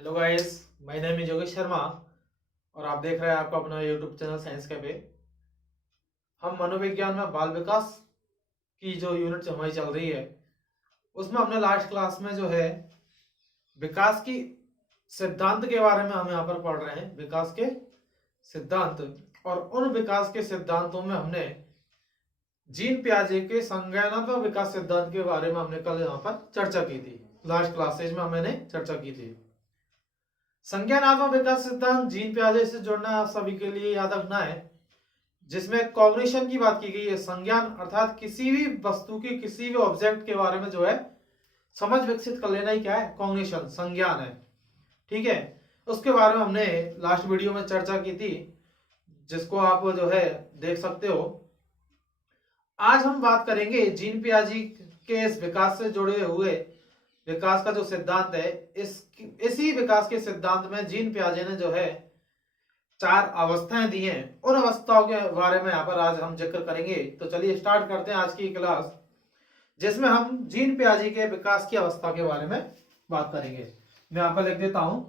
Hello guys, my name is Yogesh Sharma और आप देख रहे हैं आपका अपना यूट्यूब चैनल साइंस कैफे। हम मनोविज्ञान में बाल विकास की जो यूनिट हमारी चल रही है उसमें हमने लास्ट क्लास में जो है विकास की सिद्धांत के बारे में हम यहाँ पर पढ़ रहे हैं। विकास के सिद्धांत, और उन विकास के सिद्धांतों में हमने जीन पियाजे के संज्ञानात्मक विकास सिद्धांत के बारे में हमने कल यहाँ पर चर्चा की थी। लास्ट क्लासेज में मैंने चर्चा की थी। संज्ञानात्मक विकास सिद्धांत जीन पियाजे से जुड़ना आप सभी के लिए याद रखना है, जिसमें कॉग्निशन की बात की गई है। संज्ञान अर्थात किसी भी वस्तु की, किसी भी ऑब्जेक्ट के बारे में जो है समझ विकसित कर लेना ही क्या है, कॉग्निशन, संज्ञान है। ठीक है, उसके बारे में हमने लास्ट वीडियो में चर्चा की थी, जिसको आप जो है देख सकते हो। आज हम बात करेंगे जीन पियाजे के इस विकास से जुड़े हुए विकास का जो सिद्धांत है। इसी विकास के सिद्धांत में जीन पियाजे ने जो है 4 अवस्थाएं दी हैं। उन अवस्थाओं के बारे में यहाँ पर आज हम जिक्र करेंगे। तो चलिए स्टार्ट करते हैं आज की क्लास, जिसमें हम जीन पियाजे के विकास की अवस्था के बारे में बात करेंगे। मैं यहाँ पर लिख देता हूं,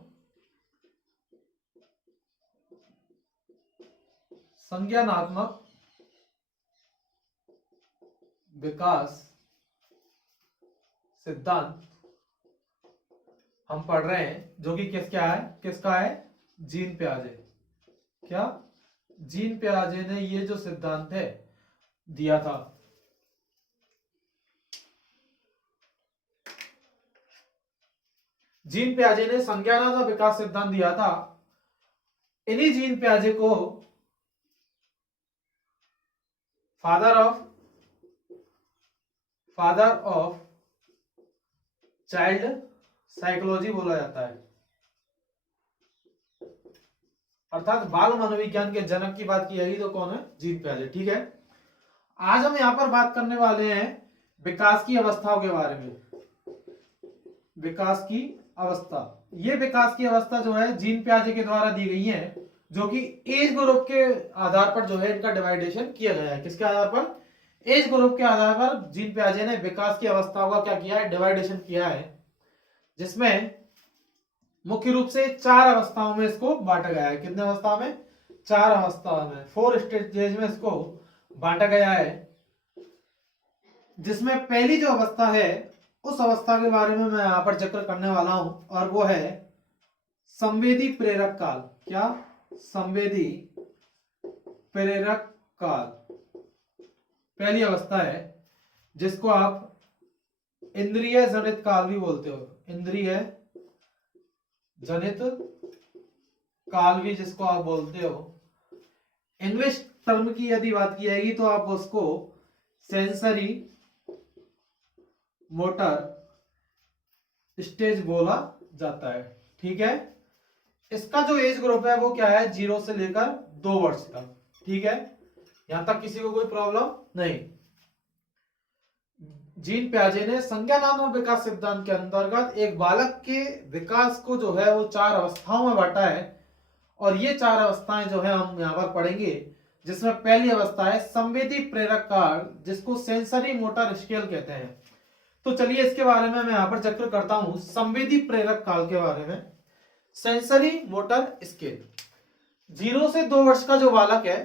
संज्ञानात्मक विकास सिद्धांत हम पढ़ रहे हैं, जो कि किसका है, जीन पियाजे। क्या जीन पियाजे ने ये जो सिद्धांत है दिया था। जीन पियाजे ने संज्ञानात्मक विकास सिद्धांत दिया था। इन्हीं जीन पियाजे को फादर ऑफ चाइल्ड साइकोलॉजी बोला जाता है, अर्थात बाल मनोविज्ञान के जनक की बात की जाएगी तो कौन है, जीन पियाजे। ठीक है, आज हम यहां पर बात करने वाले हैं विकास की अवस्थाओं के बारे में। विकास की अवस्था, ये विकास की अवस्था जो है जीन पियाजे के द्वारा दी गई है, जो कि एज ग्रुप के आधार पर जो है इनका डिवाइडेशन किया गया है। किसके आधार पर, एज ग्रुप के आधार पर जीन पियाजे ने विकास की अवस्थाओं का क्या किया है, डिवाइडेशन किया है, जिसमें मुख्य रूप से 4 अवस्थाओं में इसको बांटा गया है। कितने अवस्था में, 4 अवस्था में, 4 स्टेज में इसको बांटा गया है। जिसमें पहली जो अवस्था है उस अवस्था के बारे में मैं यहां पर जिक्र करने वाला हूं, और वो है संवेदी प्रेरक काल। क्या, संवेदी प्रेरक काल पहली अवस्था है, जिसको आप इंद्रिय जनित काल भी बोलते हो। इंद्रिय जनित काल भी जिसको आप बोलते हो। इंग्लिश टर्म की यदि बात की जाएगी तो आप उसको सेंसरी मोटर स्टेज बोला जाता है। ठीक है, इसका जो एज ग्रुप है वो क्या है, 0 से लेकर 2 वर्ष तक। ठीक है, यहां तक किसी को कोई प्रॉब्लम नहीं। जीन पियाजे ने संज्ञानात्मक विकास सिद्धांत के अंतर्गत एक बालक के विकास को जो है वो 4 अवस्थाओं में बांटा है, और ये 4 अवस्थाएं जो है हम यहाँ पर पढ़ेंगे। जिसमें पहली अवस्था है संवेदी प्रेरक काल, जिसको सेंसरी मोटर स्केल कहते हैं। तो चलिए इसके बारे में मैं यहाँ पर जिक्र करता हूं, संवेदी प्रेरक काल के बारे में। सेंसरी मोटर स्केल, 0 से 2 वर्ष का जो बालक है,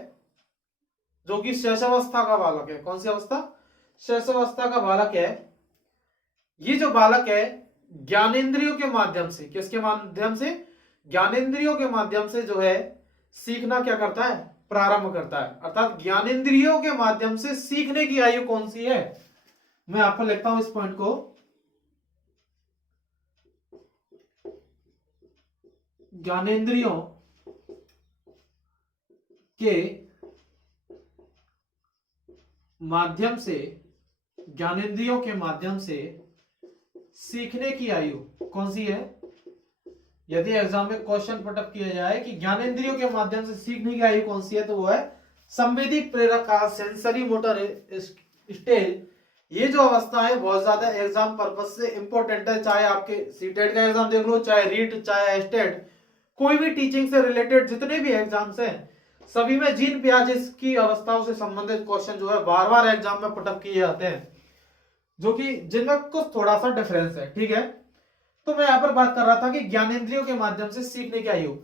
जो कि शैशवावस्था का बालक है। कौन सी अवस्था, शैशवावस्था का बालक है। ये जो बालक है ज्ञानेंद्रियों के माध्यम से, किसके माध्यम से, ज्ञानेंद्रियों के माध्यम से जो है सीखना क्या करता है, प्रारंभ करता है। अर्थात ज्ञानेंद्रियों के माध्यम से सीखने की आयु कौन सी है, मैं आपको लिखता हूं इस पॉइंट को। ज्ञानेंद्रियों के माध्यम से, ज्ञानेंद्रियों के माध्यम से सीखने की आयु कौन सी है। यदि एग्जाम में क्वेश्चन पुटअप किया जाए कि ज्ञानेंद्रियों के माध्यम से सीखने की आयु कौन सी है, तो वो है संवेदी प्रेरक काल, सेंसरी मोटर स्टेज। ये जो अवस्था है बहुत ज्यादा एग्जाम पर्पज से इंपॉर्टेंट है। चाहे आपके सीटेट का एग्जाम देख लो, चाहे रीट, चाहे स्टेट, कोई भी टीचिंग से रिलेटेड जितने भी एग्जाम्स हैं, सभी में जीन पियाजे की अवस्थाओं से संबंधित क्वेश्चन जो है बार बार एग्जाम में पुटअप किए जाते हैं, जो कि जिनमें कुछ थोड़ा सा डिफरेंस है। ठीक है, तो मैं यहाँ पर बात कर रहा था कि ज्ञानेंद्रियों के माध्यम से सीखने की आयु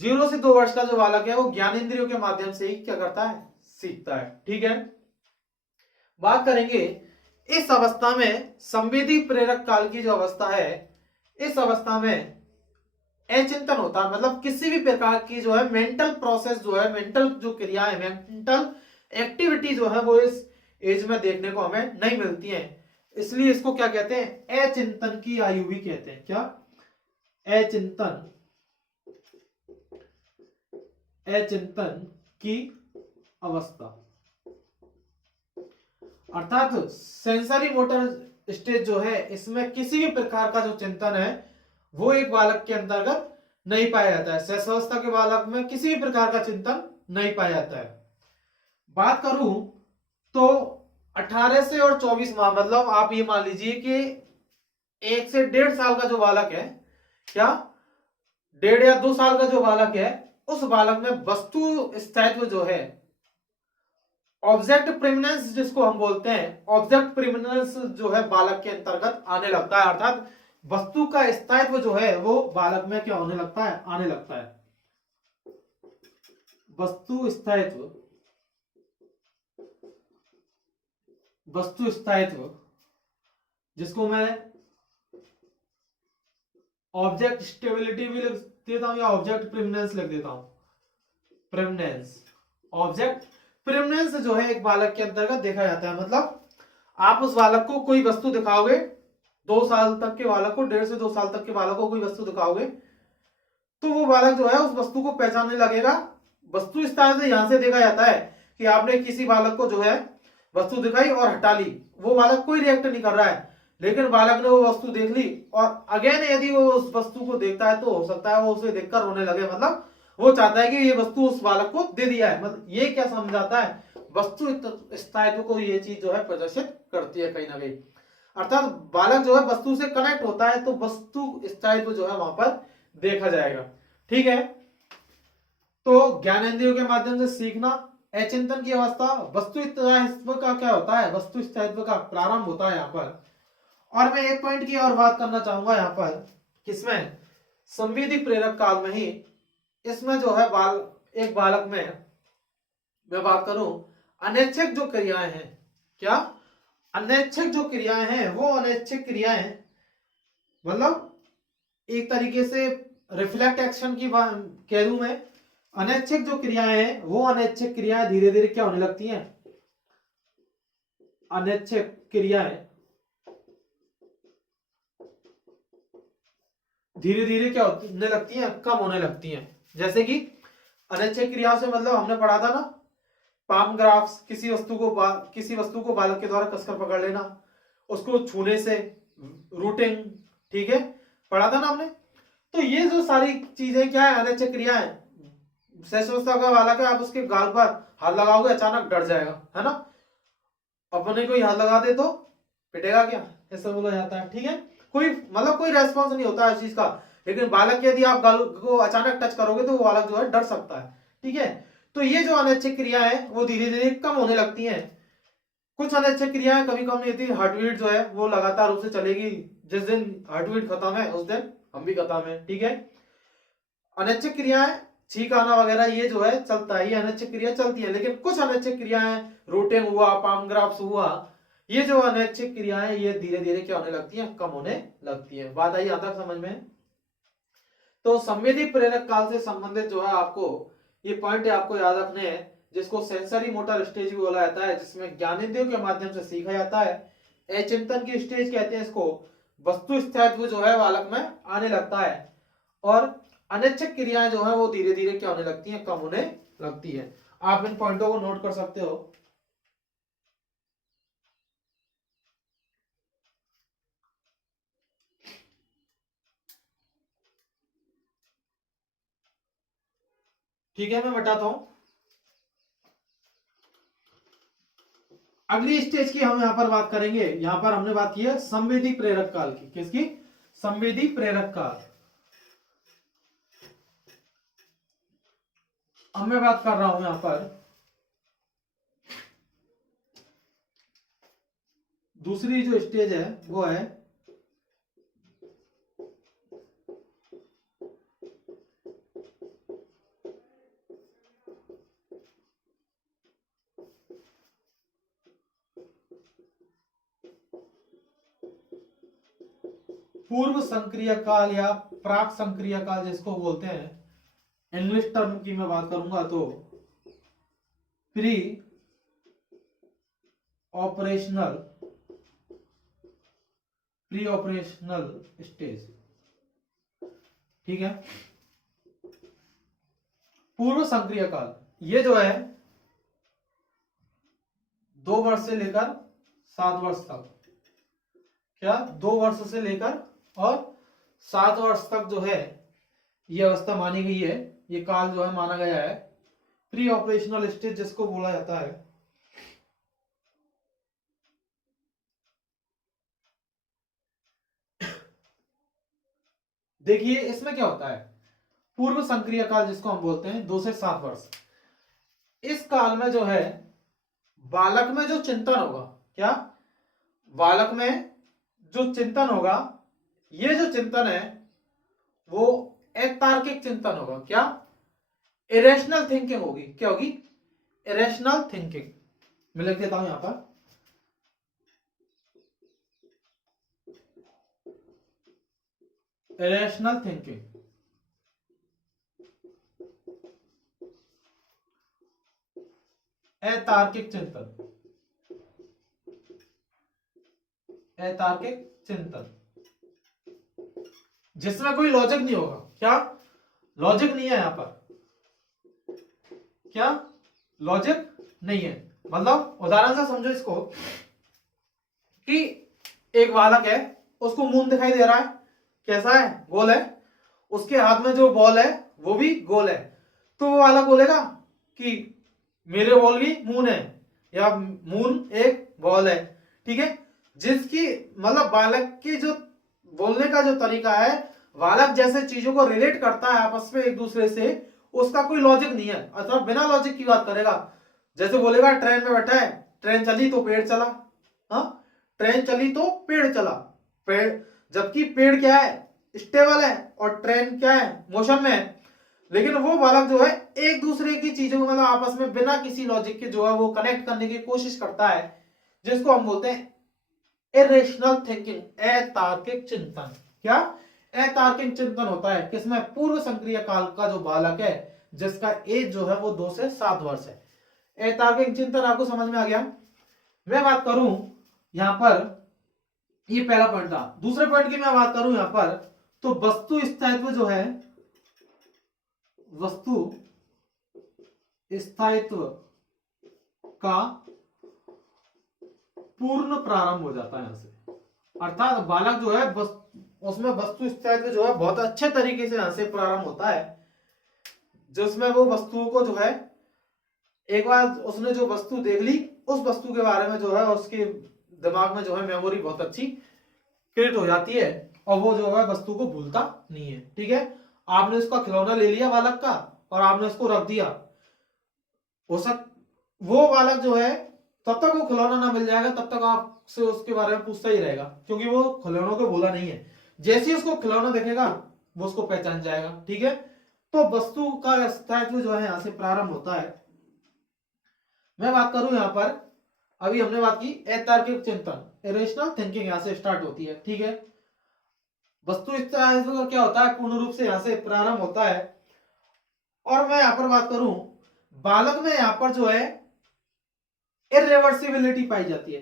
0 से 2 वर्ष का जो बालक है वो ज्ञानेंद्रियों के माध्यम से ही क्या करता है, सीखता है। ठीक है, बात करेंगे इस अवस्था में संवेदी प्रेरक काल की जो अवस्था है, इस अवस्था में अचिंतन होता है, मतलब किसी भी प्रकार की जो है मेंटल प्रोसेस जो है, मेंटल जो क्रिया है, मेंटल एक्टिविटी जो है वो इस एज में देखने को हमें नहीं मिलती है। इसलिए इसको क्या कहते हैं, अचिंतन की आयु भी कहते हैं। क्या, अचिंतन, अचिंतन की अवस्था, अर्थात सेंसरी मोटर स्टेज जो है इसमें किसी भी प्रकार का जो चिंतन है वो एक बालक के अंतर्गत नहीं पाया जाता है। शैशवावस्था के बालक में किसी भी प्रकार का चिंतन नहीं पाया जाता है। बात करूं तो 18 से और 24 माह, मतलब आप ये मान लीजिए कि 1 से 1.5 साल का जो बालक है, क्या 1.5 या 2 साल का जो बालक है, उस बालक में वस्तु स्थायित्व जो है, ऑब्जेक्ट प्रिमिनेंस जिसको हम बोलते हैं, ऑब्जेक्ट प्रिमिनेंस जो है बालक के अंतर्गत आने लगता है। अर्थात वस्तु का स्थायित्व जो है वो बालक में क्या होने लगता है, आने लगता है। वस्तु स्थायित्व, वस्तु स्थायित्व जिसको मैं ऑब्जेक्ट स्टेबिलिटी भी लिख देता हूं या ऑब्जेक्ट प्रिमिनेंस लिख देता हूं, प्रिमिनेंस, ऑब्जेक्ट प्रिमिनेंस जो है एक बालक के अंतर्गत देखा जाता है। मतलब आप उस बालक को कोई वस्तु दिखाओगे, 2 साल तक के बालक को, 1.5 से 2 साल तक के बालक को कोई वस्तु दिखाओगे तो वो बालक जो है उस वस्तु को पहचानने लगेगा। वस्तु इस तरह से यहां से देखा जाता है कि आपने किसी बालक को जो है वस्तु दिखाई और हटा ली, वो बालक कोई रिएक्ट नहीं कर रहा है, लेकिन बालक ने वो वस्तु देख ली और अगेन यदि वो उस वस्तु को देखता है तो हो सकता है वो उसे देखकर रोने लगे। मतलब वो चाहता है कि ये वस्तु उस बालक को दे दिया है। मतलब ये क्या समझाता है, वस्तु स्थायित्व को ये चीज जो है प्रदर्शित करती है कहीं ना कहीं। अर्थात बालक जो है वस्तु से कनेक्ट होता है तो वस्तु स्थायित्व जो है वहां पर देखा जाएगा। ठीक है, तो ज्ञानेंद्रियों के माध्यम से सीखना, अचिंतन की अवस्था, वस्तु स्थायित्व का क्या होता है, वस्तु स्थायित्व का प्रारंभ होता है यहाँ पर। और मैं एक पॉइंट की और बात करना चाहूंगा यहाँ पर, किसमें, संवेदी प्रेरक काल में ही, इसमें जो है एक बालक में मैं बात करूं अनैच्छिक जो क्रियाएं हैं, क्या अनैच्छिक जो क्रियाएं हैं, वो अनैच्छिक क्रियाएं मतलब एक तरीके से रिफ्लेक्ट एक्शन की कह दूं मैं, अनैच्छिक जो क्रियाएं हैं वो अनैच्छिक क्रियाएं धीरे धीरे क्या होने लगती हैं, अनैच्छिक क्रियाएं धीरे धीरे क्या होने लगती हैं, कम होने लगती हैं। जैसे कि अनैच्छिक क्रिया से मतलब हमने पढ़ा था ना, पाम ग्राफ्स, किसी वस्तु को बालक के द्वारा कसकर पकड़ लेना, उसको छूने से, रूटिंग, ठीक है, पढ़ा था ना हमने। तो ये जो सारी चीजें क्या है, अनैच्छिक क्रिया है। शैशवावस्था का बालक है, आप उसके गाल पर हाथ लगाओगे अचानक डर जाएगा, है ना। अपने कोई हाथ लगा दे तो पिटेगा क्या, ऐसा बोला जाता है। ठीक है, कोई मतलब कोई रेस्पॉन्स नहीं होता है इस चीज का, लेकिन बालक यदि आप गाल को अचानक टच करोगे तो वो बालक जो है डर सकता है। ठीक है, तो ये जो अनैच्छिक क्रिया है वो धीरे धीरे कम होने लगती हैं। कुछ अनैच्छिक क्रियाएं कभी कम नहीं होती, हार्टबीट जो है वो लगातार रूप से चलेगी, जिस दिन हार्टबीट खत्म है उस दिन हम भी खत्म है। ठीक है, अनैच्छिक क्रियाएं, छींक आना वगैरह ये जो है चलता है, ये अनैच्छिक क्रिया चलती है। लेकिन कुछ अनैच्छिक क्रियाएं, रूटिंग हुआ, पाम ग्राफ्स हुआ, ये जो अनैच्छिक क्रियाएं ये धीरे धीरे क्या होने लगती हैं, कम होने लगती है। बात आई यहां तक समझ में। तो संवेदी प्रेरक काल से संबंधित जो है आपको ये पॉइंट आपको याद रखने हैं, जिसको सेंसरी मोटर स्टेज भी बोला जाता है, जिसमें ज्ञानेंद्रियों के माध्यम से सीखा जाता है। अचिंतन की स्टेज कहते हैं इसको, वस्तु स्थायित्व जो है बालक में आने लगता है, और अनैच्छिक क्रियाएं जो है वो धीरे धीरे क्या होने लगती हैं, कम होने लगती है। आप इन पॉइंटों को नोट कर सकते हो। ठीक है, मैं बताता हूं। अगली स्टेज की हम यहां पर बात करेंगे। यहां पर हमने बात की है संवेदी प्रेरक काल की, किसकी, संवेदी प्रेरक काल। अब मैं बात कर रहा हूं यहां पर दूसरी जो स्टेज है वो है पूर्व संक्रिय काल या प्राक संक्रिय काल जिसको बोलते हैं, इंग्लिश टर्म की मैं बात करूंगा तो प्री ऑपरेशनल स्टेज। ठीक है, पूर्व संक्रिय काल ये जो है 2 वर्ष से लेकर 7 वर्ष तक, क्या 2 वर्ष से लेकर और 7 वर्ष तक जो है ये अवस्था मानी गई है, ये काल जो है माना गया है प्री ऑपरेशनल स्टेज जिसको बोला जाता है। देखिए इसमें क्या होता है, पूर्व संक्रिय काल जिसको हम बोलते हैं 2 से 7 वर्ष, इस काल में जो है बालक में जो चिंतन होगा, क्या बालक में जो चिंतन होगा, ये जो चिंतन है वो अतार्किक चिंतन होगा, क्या इरेशनल थिंकिंग होगी। क्या होगी? Irrational thinking. मैं लिख देता हूं यहां पर, इरेशनल थिंकिंग। अतार्किक चिंतन, अतार्किक चिंतन जिसमें कोई लॉजिक नहीं होगा। क्या लॉजिक नहीं है यहां पर, क्या लॉजिक नहीं है। मतलब उदाहरण से समझो इसको कि एक बालक है, उसको मून दिखाई दे रहा है, कैसा है? गोल है। उसके हाथ में जो बॉल है वो भी गोल है, तो वो बालक बोलेगा कि मेरे बॉल भी मून है या मून एक बॉल है। ठीक है, जिसकी मतलब बालक की जो बोलने का जो तरीका है, बालक जैसे चीजों को रिलेट करता है आपस में एक दूसरे से, उसका कोई लॉजिक नहीं है, अर्थात बिना लॉजिक की बात करेगा। जैसे बोलेगा ट्रेन में बैठा है, ट्रेन चली तो पेड़ चला, हाँ ट्रेन चली तो पेड़ चला, पेड़, जबकि पेड़ क्या है? स्टेबल है, और ट्रेन क्या है? मोशन में है। लेकिन वो बालक जो है एक दूसरे की चीजों को मतलब आपस में बिना किसी लॉजिक के जो है वो कनेक्ट करने की कोशिश करता है, जिसको हम बोलते हैं इरेशनल थिंकिंग, अतार्किक चिंतन। क्या अतार्किक चिंतन होता है किसमें? पूर्व संक्रिय काल का जो बालक है जिसका एज जो है वो 2 से 7 वर्ष है। अतार्किक चिंतन आपको समझ में आ गया। मैं बात करूं यहां पर, ये पहला पॉइंट था। दूसरे पॉइंट की मैं बात करूं यहां पर, तो वस्तु स्थायित्व जो है, वस्तु स्थायित्व का पूर्ण प्रारंभ हो जाता है यहां से। अर्थात बालक जो है बस उसमें वस्तु स्थायित्व जो है बहुत अच्छे तरीके से यहां से प्रारंभ होता है, जिसमें वो वस्तुओं को जो है एक बार उसने जो वस्तु देख ली, उस वस्तु के बारे में जो है उसके दिमाग में जो है मेमोरी बहुत अच्छी क्रिएट हो जाती है, और वो जो है वस्तु को भूलता नहीं है। ठीक है, आपने उसका खिलौना ले लिया बालक का और आपने उसको रख दिया, हो सक वो बालक जो है तब तक वो खिलौना ना मिल जाएगा, तब तक आपसे उसके बारे में पूछता ही रहेगा, क्योंकि वो खिलौनों को भूला नहीं है। जैसे ही उसको खिलौना देखेगा वो उसको पहचान जाएगा। ठीक है, तो वस्तु का स्थायित्व जो है यहां से प्रारंभ होता है। मैं बात करूं यहां पर, अभी हमने बात की अतार्किक चिंतन, इरेशनल थिंकिंग यहां से स्टार्ट होती है। ठीक है, वस्तु स्थायित्व का क्या होता है? पूर्ण रूप से यहां से प्रारंभ होता है। और मैं यहां पर बात करूं बालक में, यहां पर जो है इरिवर्सिबिलिटी पाई जाती है,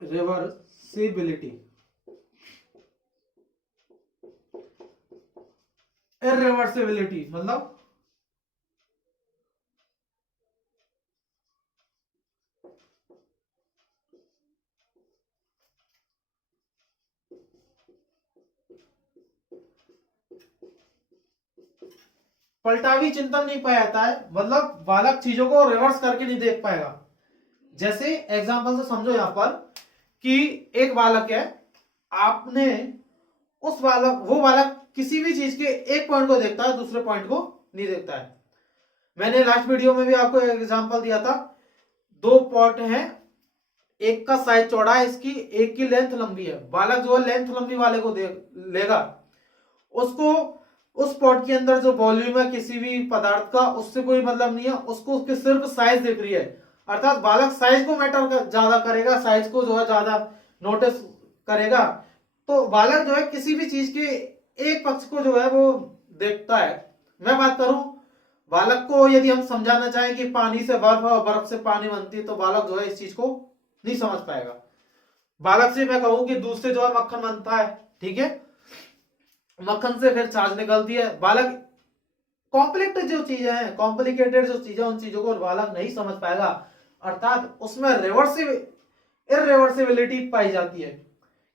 रिवर्सिबिलिटी, इरिवर्सिबिलिटी मतलब पलटावी चिंतन नहीं पाया जाता है, मतलब बालक चीजों को रिवर्स करके नहीं देख पाएगा। जैसे एग्जांपल से समझो यहां पर कि एक बालक है, आपने उस बालक, वो बालक किसी भी चीज के एक पॉइंट को देखता है, दूसरे पॉइंट को नहीं देखता है। मैंने लास्ट वीडियो में भी आपको एक एग्जांपल दिया था, 2 पॉट हैं, एक का साइज चौड़ा है इसकी, एक की लेंथ लंबी है। बालक जो है लेंथ लंबी वाले को लेगा, उसको उस पॉट के अंदर जो वॉल्यूम है किसी भी पदार्थ का उससे कोई मतलब नहीं है, उसको उसके सिर्फ साइज देख रही है। अर्थात बालक साइज को मैटर ज्यादा करेगा, साइज को जो है ज्यादा नोटिस करेगा। तो बालक जो है किसी भी चीज के एक पक्ष को जो है वो देखता है। मैं बात करूं, बालक को यदि हम समझाना चाहें कि पानी से बर्फ और बर्फ से पानी बनती है, तो बालक जो है इस चीज को नहीं समझ पाएगा। बालक से मैं कहूं कि दूध से जो है मक्खन बनता है, ठीक है, मक्खन से फिर छाछ निकलती है, बालक कॉम्प्लेक्स जो चीजें हैं, कॉम्प्लिकेटेड जो चीजें, उन चीजों को बालक नहीं समझ पाएगा। अर्थात उसमें इररिवर्सिबिलिटी पाई जाती है।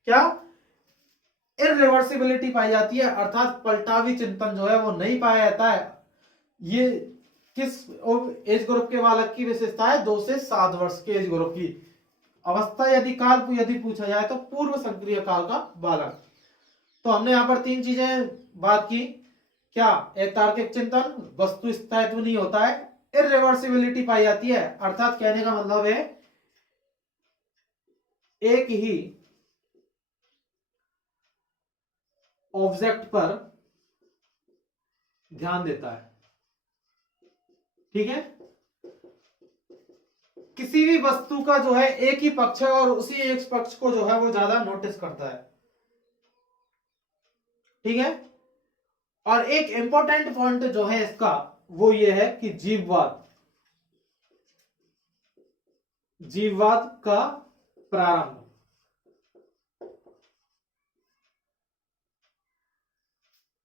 क्या? इररिवर्सिबिलिटी पाई जाती है, अर्थात पलटावी चिंतन जो है वो नहीं पाया जाता है। ये किस एज ग्रुप के बालक की विशेषता है? 2 से 7 वर्ष के एज ग्रुप की अवस्था। यदि काल यदि पूछा जाए तो पूर्व सक्रिय काल का बालक। तो हमने यहां पर 3 चीजें बात की। क्या? एक तार्किक चिंतन, वस्तु स्थायित्व नहीं होता है, इररिवर्सिबिलिटी पाई जाती है, अर्थात कहने का मतलब है एक ही ऑब्जेक्ट पर ध्यान देता है, ठीक है, किसी भी वस्तु का जो है एक ही पक्ष है और उसी एक पक्ष को जो है वो ज्यादा नोटिस करता है, ठीक है। और एक इंपॉर्टेंट पॉइंट जो है इसका वो ये है कि जीववाद का प्रारंभ,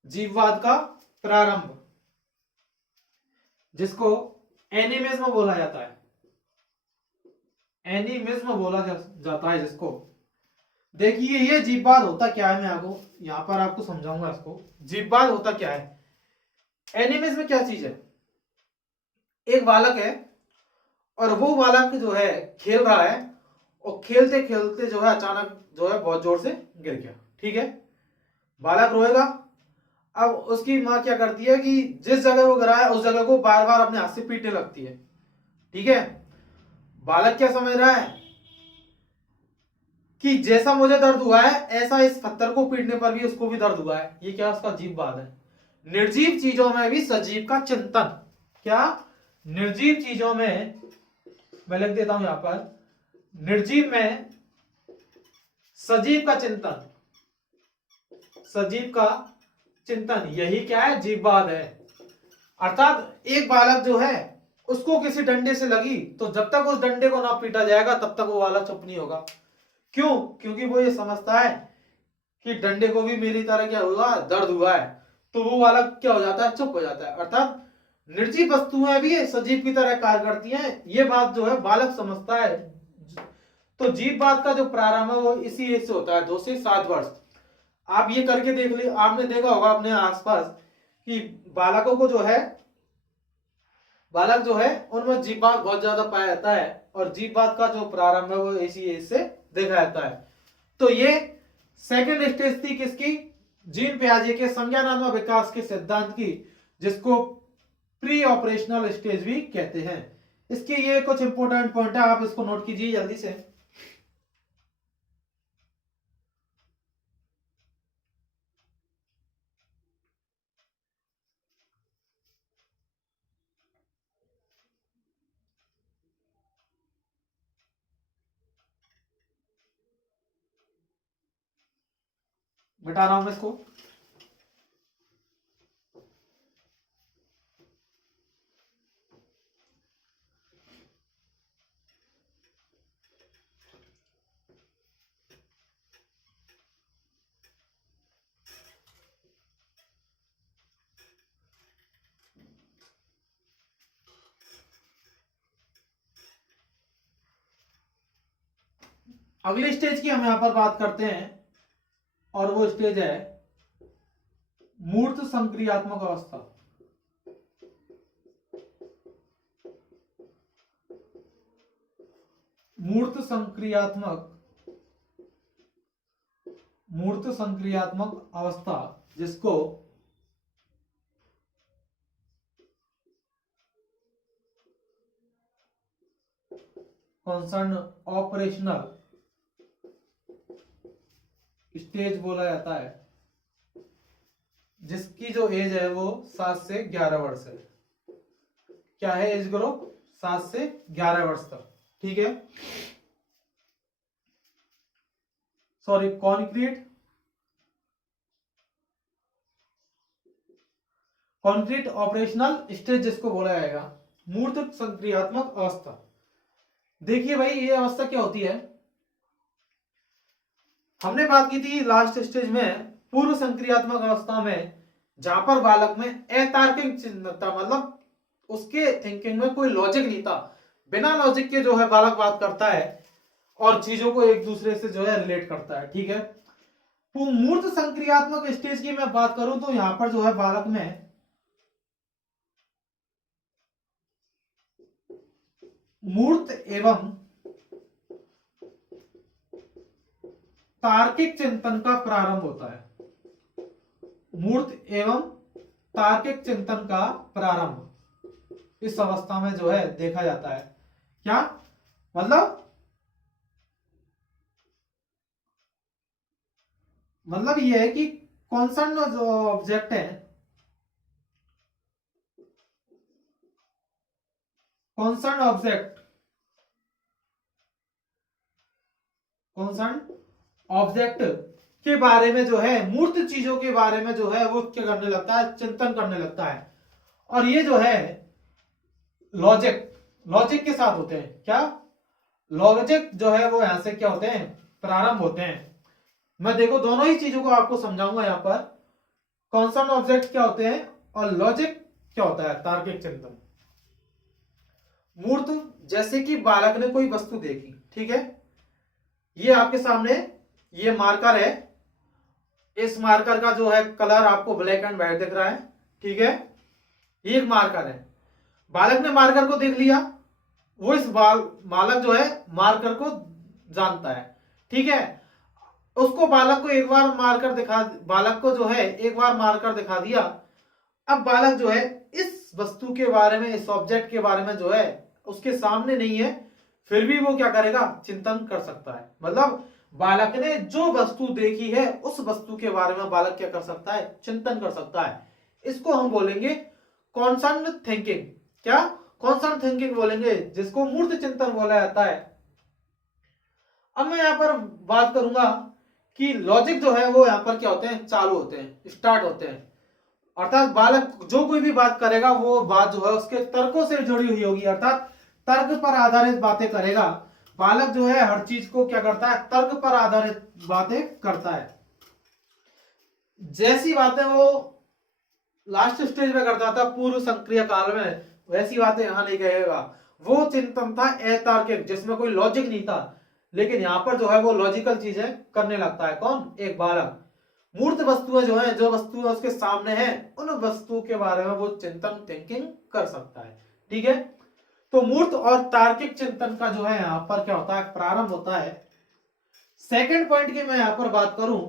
जीववाद का प्रारंभ जिसको एनिमिज्म बोला जाता है, एनिमिज्म बोला जाता है जिसको। देखिए ये जीववाद होता क्या है, मैं आपको यहां पर आपको समझाऊंगा इसको। जीववाद होता क्या है, एनिमिज्म क्या चीज है? एक बालक है और वो बालक जो है खेल रहा है और खेलते खेलते जो है अचानक जो है बहुत जोर से गिर गया, ठीक है, बालक रोएगा। अब उसकी माँ क्या करती है कि जिस जगह वो गिरा है उस जगह को बार बार अपने हाथ से पीटने लगती है, ठीक है। बालक क्या समझ रहा है कि जैसा मुझे दर्द हुआ है ऐसा इस पत्थर को पीटने पर भी उसको भी दर्द हुआ है। ये क्या? उसका जीववाद है। निर्जीव चीजों में भी सजीव का चिंतन। क्या? निर्जीव चीजों में, मैं लिख देता हूं यहां पर, निर्जीव में सजीव का चिंतन, सजीव का चिंतन, यही क्या है? जीववाद है। अर्थात एक बालक जो है उसको किसी डंडे से लगी तो जब तक उस डंडे को ना पीटा जाएगा तब तक वो बालक चुप नहीं होगा। क्यों? क्योंकि वो ये समझता है कि डंडे को भी मेरी तरह क्या हुआ, दर्द हुआ है। तो वो बालक क्या हो जाता है? चुप हो जाता है। अर्थात निर्जीव वस्तुएं भी सजीव की तरह कार्य करती हैं, ये बात जो है बालक समझता है। तो जीववाद का जो प्रारंभ है वो इसी एज से होता है, 2 से 7 वर्ष। आप ये करके देख ले, आपने देखा होगा अपने आसपास कि बालकों को जो है, बालक जो है उनमें जीववाद बहुत ज्यादा पाया जाता है और जीववाद का जो प्रारंभ है वो इसी एज से देखा जाता है। तो ये सेकंड स्टेज थी किसकी? जीन पियाजे के संज्ञानात्मक विकास के सिद्धांत की, जिसको प्री ऑपरेशनल स्टेज भी कहते हैं। इसके ये कुछ इंपॉर्टेंट पॉइंट है, आप इसको नोट कीजिए जल्दी से। मिटा रहा हूं मैं इसको। अगली स्टेज की हम यहां पर बात करते हैं और वो स्टेज है मूर्त संक्रियात्मक अवस्था। मूर्त संक्रियात्मक, मूर्त संक्रियात्मक अवस्था जिसको कंसर्न ऑपरेशनल स्टेज बोला जाता है, जिसकी जो एज है वो 7 से 11 वर्ष है। क्या है एज ग्रुप? 7 से 11 वर्ष तक, ठीक है। सॉरी कॉन्क्रीट ऑपरेशनल स्टेज जिसको बोला जाएगा, मूर्त संक्रियात्मक अवस्था। देखिए भाई ये अवस्था क्या होती है, हमने बात की थी लास्ट स्टेज में पूर्व संक्रियात्मक अवस्था में, जहां पर बालक में अतार्किक चिंतन था, मतलब उसके थिंकिंग में कोई लॉजिक नहीं था, बिना लॉजिक के जो है बालक बात करता है और चीजों को एक दूसरे से जो है रिलेट करता है। ठीक है, तो मूर्त संक्रियात्मक स्टेज की मैं बात करूं तो यहां पर जो है बालक में मूर्त एवं तार्किक चिंतन का प्रारंभ होता है। मूर्त एवं तार्किक चिंतन का प्रारंभ इस अवस्था में जो है देखा जाता है। क्या मतलब ये है कि कॉन्सर्न जो ऑब्जेक्ट है, कॉन्सर्न ऑब्जेक्ट के बारे में जो है, मूर्त चीजों के बारे में जो है वो क्या करने लगता है, चिंतन करने लगता है। और ये जो है लॉजिक के साथ होते हैं। क्या लॉजिक जो है वो यहां से क्या होते हैं, प्रारंभ होते हैं। मैं देखो दोनों ही चीजों को आपको समझाऊंगा यहां पर, कॉन्सर्न ऑब्जेक्ट क्या होते हैं और लॉजिक क्या होता है, तार्किक चिंतन। मूर्त, जैसे कि बालक ने कोई वस्तु देखी, ठीक है, ये आपके सामने ये मार्कर है, इस मार्कर का जो है कलर आपको ब्लैक एंड व्हाइट दिख रहा है। ठीक है, ये एक मार्कर है, बालक ने मार्कर को देख लिया, वो इस बालक जो है मार्कर को जानता है। ठीक है, उसको बालक को एक बार मार्कर दिखा, बालक को जो है एक बार मार्कर दिखा दिया, अब बालक जो है इस वस्तु के बारे में, इस ऑब्जेक्ट के बारे में जो है उसके सामने नहीं है, फिर भी वो क्या करेगा, चिंतन कर सकता है। मतलब बालक ने जो वस्तु देखी है उस वस्तु के बारे में बालक क्या कर सकता है, चिंतन कर सकता है। इसको हम बोलेंगे कॉन्सर्न थिंकिंग। क्या कॉन्सर्न थिंकिंग बोलेंगे, जिसको मूर्त चिंतन बोला जाता है। अब मैं यहां पर बात करूंगा कि लॉजिक जो है वो यहां पर क्या होते हैं, चालू होते हैं, स्टार्ट होते हैं। अर्थात बालक जो कोई भी बात करेगा वो बात जो है उसके तर्कों से जुड़ी हुई होगी, अर्थात तर्क पर आधारित बातें करेगा। बालक जो है हर चीज को क्या करता है, तर्क पर आधारित बातें करता है। जैसी बातें वो लास्ट स्टेज में करता था पूर्व संक्रिय काल में, वैसी बातें यहां नहीं कहेगा। वो चिंतन था अतार्किक, जिसमें कोई लॉजिक नहीं था, लेकिन यहां पर जो है वो लॉजिकल चीजें करने लगता है। कौन, एक बालक। मूर्त वस्तुएं जो है, जो वस्तुएं उसके सामने है, उन वस्तुओं के बारे में वो चिंतन थिंकिंग कर सकता है। ठीक है, तो मूर्त और तार्किक चिंतन का जो है यहां पर क्या होता है, प्रारंभ होता है। सेकंड पॉइंट की मैं यहां पर बात करूं,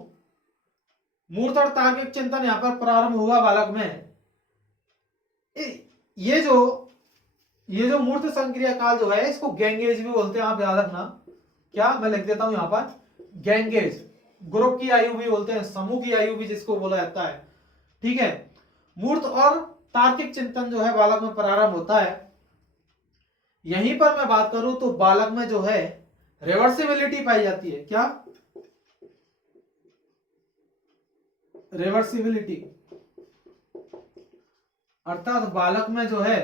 मूर्त और तार्किक चिंतन यहां पर प्रारंभ हुआ बालक में। ये जो मूर्त संक्रिया काल जो है, इसको गैंगेज भी बोलते हैं, आप याद रखना। क्या, मैं लिख देता हूं यहां पर, गैंगेज, ग्रुप की आयु भी बोलते हैं, समूह की आयु भी जिसको बोला जाता है। ठीक है, मूर्त और तार्किक चिंतन जो है बालक में प्रारंभ होता है। यहीं पर मैं बात करूं तो बालक में जो है रिवर्सिबिलिटी पाई जाती है। क्या, रिवर्सिबिलिटी, अर्थात बालक में जो है,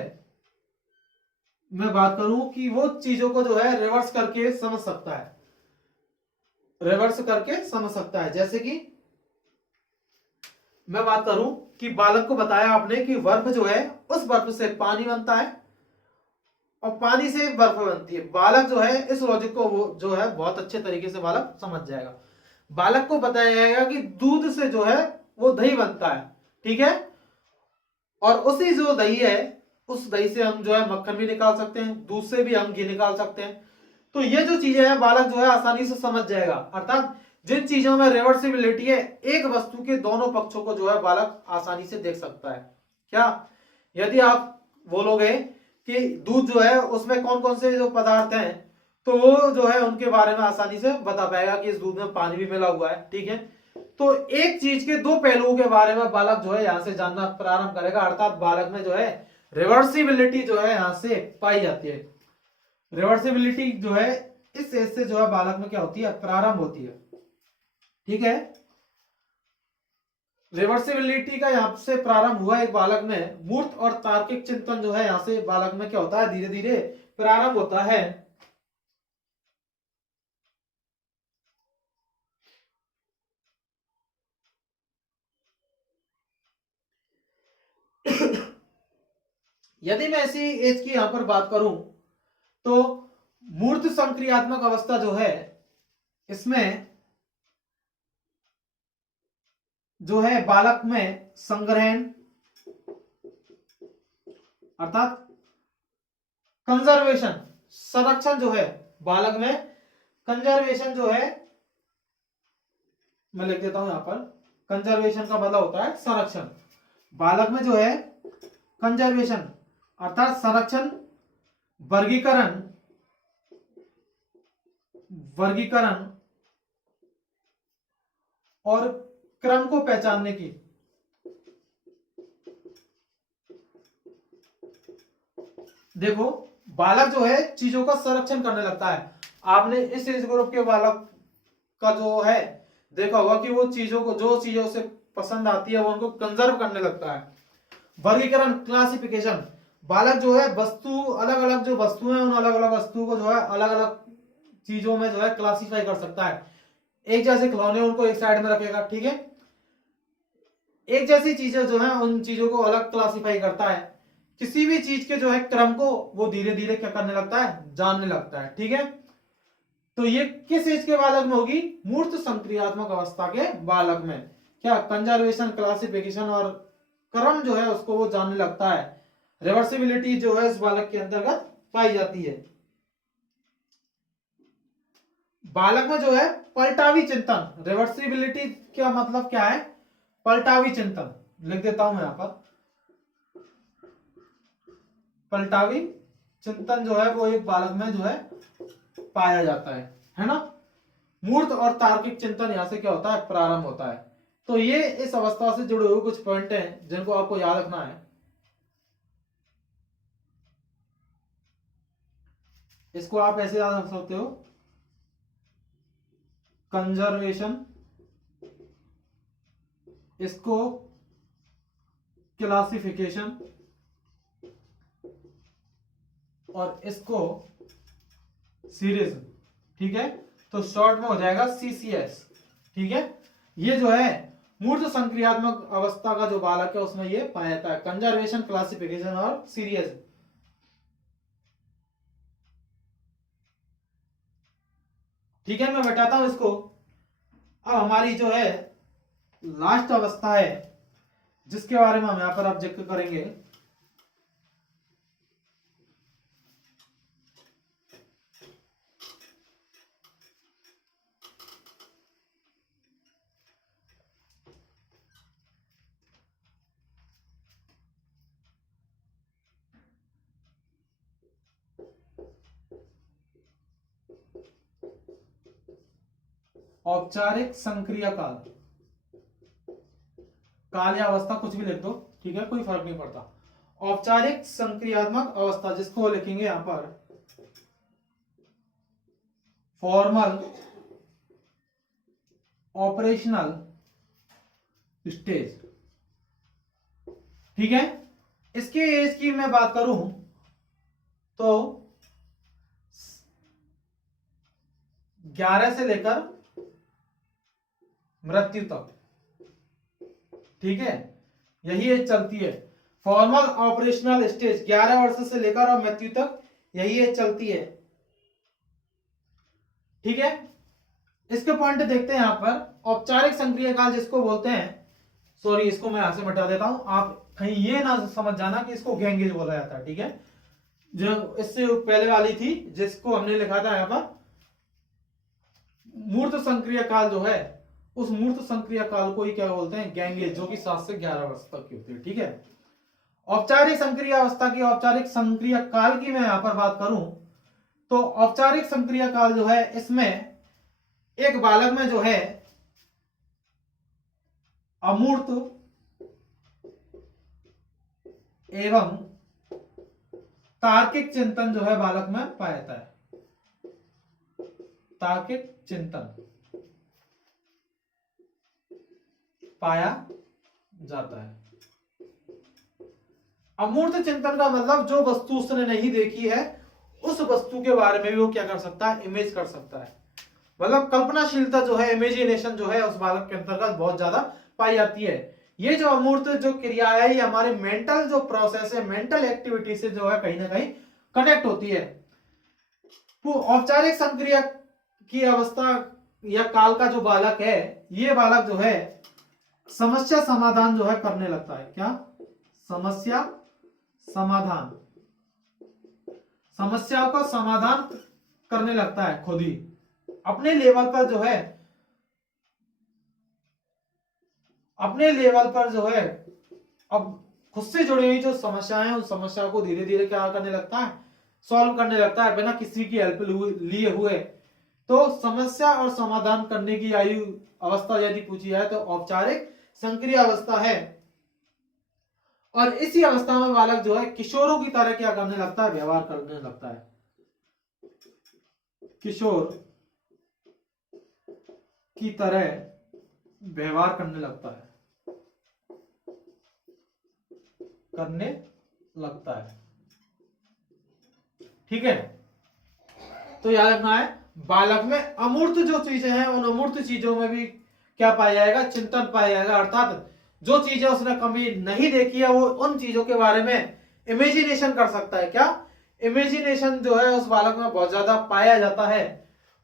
मैं बात करूं कि वो चीजों को जो है रिवर्स करके समझ सकता है, रिवर्स करके समझ सकता है। जैसे कि मैं बात करूं कि बालक को बताया आपने कि बर्फ जो है, उस बर्फ से पानी बनता है और पानी से बर्फ बनती है। बालक जो है इस लॉजिक को वो जो है बहुत अच्छे तरीके से बालक समझ जाएगा। बालक को बताया जाएगा कि दूध से जो है वो दही बनता है। ठीक है, और उसी जो दही है, उस दही से हम जो है मक्खन भी निकाल सकते हैं, दूध से भी हम घी निकाल सकते हैं। तो ये जो चीजें हैं बालक जो है आसानी से समझ जाएगा। अर्थात जिन चीजों में रिवर्सिबिलिटी है, एक वस्तु के दोनों पक्षों को जो है बालक आसानी से देख सकता है। क्या, यदि आप बोलोगे कि दूध जो है उसमें कौन कौन से जो पदार्थ हैं, तो वो जो है उनके बारे में आसानी से बता पाएगा कि इस दूध में पानी भी मिला हुआ है। ठीक है, तो एक चीज के दो पहलुओं के बारे में बालक जो है यहां से जानना प्रारंभ करेगा। अर्थात बालक में जो है रिवर्सिबिलिटी जो है यहां से पाई जाती है। रिवर्सिबिलिटी जो है इस एज से जो है बालक में क्या होती है, प्रारंभ होती है। ठीक है। रिवर्सिबिलिटी का यहां से प्रारंभ हुआ एक बालक में, मूर्त और तार्किक चिंतन जो है यहां से बालक में क्या होता है, धीरे धीरे प्रारंभ होता है। यदि मैं ऐसी एज की यहां पर बात करूं तो मूर्त संक्रियात्मक अवस्था जो है इसमें जो है बालक में संग्रहण अर्थात कंजर्वेशन, संरक्षण जो है बालक में, कंजर्वेशन जो है मैं लिख देता हूं यहां पर, कंजर्वेशन का मतलब होता है संरक्षण। बालक में जो है कंजर्वेशन अर्थात संरक्षण, वर्गीकरण, वर्गीकरण और क्रम को पहचानने की, देखो बालक जो है चीजों का संरक्षण करने लगता है। आपने इस एज ग्रुप के बालक का जो है देखा होगा कि वो चीजों को, जो चीजों से पसंद आती है वो उनको कंजर्व करने लगता है। वर्गीकरण, क्लासिफिकेशन, बालक जो है वस्तु, अलग अलग जो वस्तु है उन अलग अलग वस्तुओं को जो है अलग अलग चीजों में जो है क्लासिफाई कर सकता है। एक जैसे खिलौने उनको एक साइड में रखेगा, ठीक है, एक जैसी चीजें जो है उन चीजों को अलग क्लासिफाई करता है। किसी भी चीज के जो है क्रम को वो धीरे धीरे क्या करने लगता है, जानने लगता है, ठीक है। तो ये किस एज के बालक में होगी, मूर्त संक्रियात्मक अवस्था के बालक में क्या कंजर्वेशन, क्लासिफिकेशन और क्रम जो है उसको वो जानने लगता है। रिवर्सिबिलिटी जो है इस बालक के अंतर्गत पाई जाती है। बालक में जो है पलटावी चिंतन, रिवर्सिबिलिटी का मतलब क्या है, पलटावी चिंतन लिख देता हूं मैं यहां पर। पलटावी चिंतन जो है वो एक बालक में जो है पाया जाता है ना। मूर्त और तार्किक चिंतन यहां से क्या होता है, प्रारंभ होता है। तो ये इस अवस्था से जुड़े हुए कुछ पॉइंट हैं जिनको आपको याद रखना है। इसको आप ऐसे याद रख सकते हो, कंजर्वेशन, इसको क्लासिफिकेशन और इसको सीरीज, ठीक है। तो शॉर्ट में हो जाएगा सीसीएस, ठीक है। ये जो है मूर्त संक्रियात्मक अवस्था का जो बालक है उसमें ये पाया जाता है, कंजर्वेशन, क्लासिफिकेशन और सीरीज। ठीक है, मैं बताता हूं इसको। अब हमारी जो है लास्ट अवस्था है जिसके बारे में हम यहां पर अब जिक्र करेंगे, औपचारिक संक्रिया काल, काल या अवस्था कुछ भी लिख दो, ठीक है, कोई फर्क नहीं पड़ता। औपचारिक संक्रियात्मक अवस्था जिसको लिखेंगे यहां पर फॉर्मल ऑपरेशनल स्टेज, ठीक है। इसके एज की मैं बात करूं तो 11 से लेकर मृत्यु तक, ठीक है, यही एज चलती है। फॉर्मल ऑपरेशनल स्टेज 11 वर्ष से लेकर और मृत्यु तक यही एज चलती है, ठीक है। इसके पॉइंट देखते हैं यहां पर। औपचारिक संक्रिया काल जिसको बोलते हैं, सॉरी इसको मैं यहां से मिटा देता हूं, आप कहीं ये ना समझ जाना कि इसको गैंगेज बोला जाता है, ठीक है। जो इससे पहले वाली थी जिसको हमने लिखा था यहां पर मूर्त संक्रिया काल जो है, उस मूर्त संक्रिया काल को ही क्या बोलते हैं, गैंगेज, जो कि 7 से 11 वर्ष तक की होती है, ठीक है। औपचारिक संक्रिया अवस्था की, औपचारिक संक्रिया काल की मैं यहां पर बात करूं तो औपचारिक संक्रिया काल जो है इसमें एक बालक में जो है अमूर्त एवं तार्किक चिंतन जो है बालक में पाया जाता है, तार्किक चिंतन, पाया जाता है। अमूर्त चिंतन का मतलब जो वस्तु उसने नहीं देखी है उस वस्तु के बारे में भी वो क्या कर सकता है, इमेज कर सकता है। मतलब कल्पनाशीलता जो है, इमेजिनेशन जो है उस बालक के अंतर्गत बहुत ज्यादा पाई जाती है। ये जो अमूर्त जो क्रिया है ये हमारे मेंटल जो प्रोसेस है, मेंटल एक्टिविटी से जो है कहीं ना कहीं कनेक्ट होती है। औपचारिक संक्रिया की अवस्था या काल का जो बालक है, ये बालक जो है समस्या समाधान जो है करने लगता है। क्या? समस्या समाधान, समस्याओं का समाधान करने लगता है खुद ही अपने लेवल पर जो है, अपने लेवल पर जो है अब खुद से जुड़ी हुई जो समस्याएं हैं उस समस्या को धीरे धीरे क्या करने लगता है, सॉल्व करने लगता है बिना किसी की हेल्प लिए हुए। तो समस्या और समाधान करने की आयु अवस्था यदि पूछी जाए तो औपचारिक संक्रिय अवस्था है। और इसी अवस्था में बालक जो है किशोरों की तरह क्या करने लगता है, व्यवहार करने लगता है। किशोर की तरह व्यवहार करने लगता है, करने लगता है। ठीक है, तो याद रखना है बालक में अमूर्त जो चीजें हैं उन अमूर्त चीजों में भी क्या पाया जाएगा, चिंतन पाया जाएगा। अर्थात जो चीजें उसने कभी नहीं देखी है वो उन चीजों के बारे में इमेजिनेशन कर सकता है। क्या? इमेजिनेशन जो है उस बालक में बहुत ज्यादा पाया जाता है।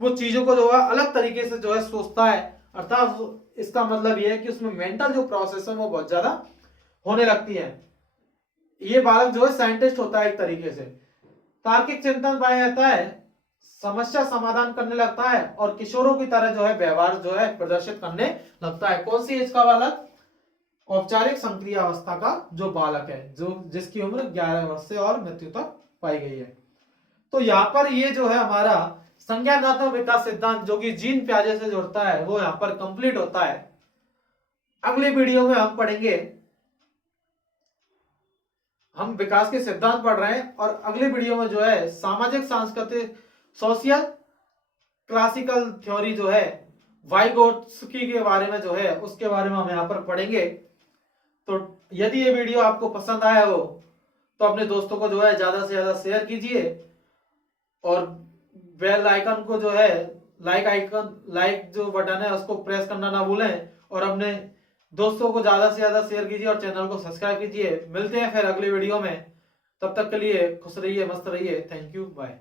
वो चीजों को जो है अलग तरीके से जो है सोचता है। अर्थात इसका मतलब यह है कि उसमें मेंटल जो प्रोसेस है वो बहुत ज्यादा होने लगती है। ये बालक जो है साइंटिस्ट होता है एक तरीके से। तार्किक चिंतन पाया जाता है, समस्या समाधान करने लगता है और किशोरों की तरह जो है व्यवहार जो है प्रदर्शित करने लगता है। कौन सी एज का बालक? औपचारिक संक्रिय अवस्था का जो बालक है, जो जिसकी उम्र 11 वर्ष से और मृत्यु तक पाई गई है। तो यहाँ पर ये जो है हमारा संज्ञानात्मक विकास सिद्धांत जो कि जीन प्याजे से जुड़ता है वो यहाँ पर कंप्लीट होता है। अगले वीडियो में हम पढ़ेंगे, हम विकास के सिद्धांत पढ़ रहे हैं और अगले वीडियो में जो है सामाजिक सांस्कृतिक सोशियल क्लासिकल थ्योरी जो है वाइगोत्स्की के बारे में जो है उसके बारे में हम यहाँ पर पढ़ेंगे। तो यदि ये वीडियो आपको पसंद आया हो तो अपने दोस्तों को जो है ज्यादा से ज्यादा शेयर कीजिए और बेल आइकन को जो है लाइक जो बटन है उसको प्रेस करना ना भूलें और अपने दोस्तों को ज्यादा से ज्यादा शेयर कीजिए और चैनल को सब्सक्राइब कीजिए। मिलते हैं फिर अगले वीडियो में, तब तक के लिए खुश रहिए, मस्त रहिए। Thank you, bye.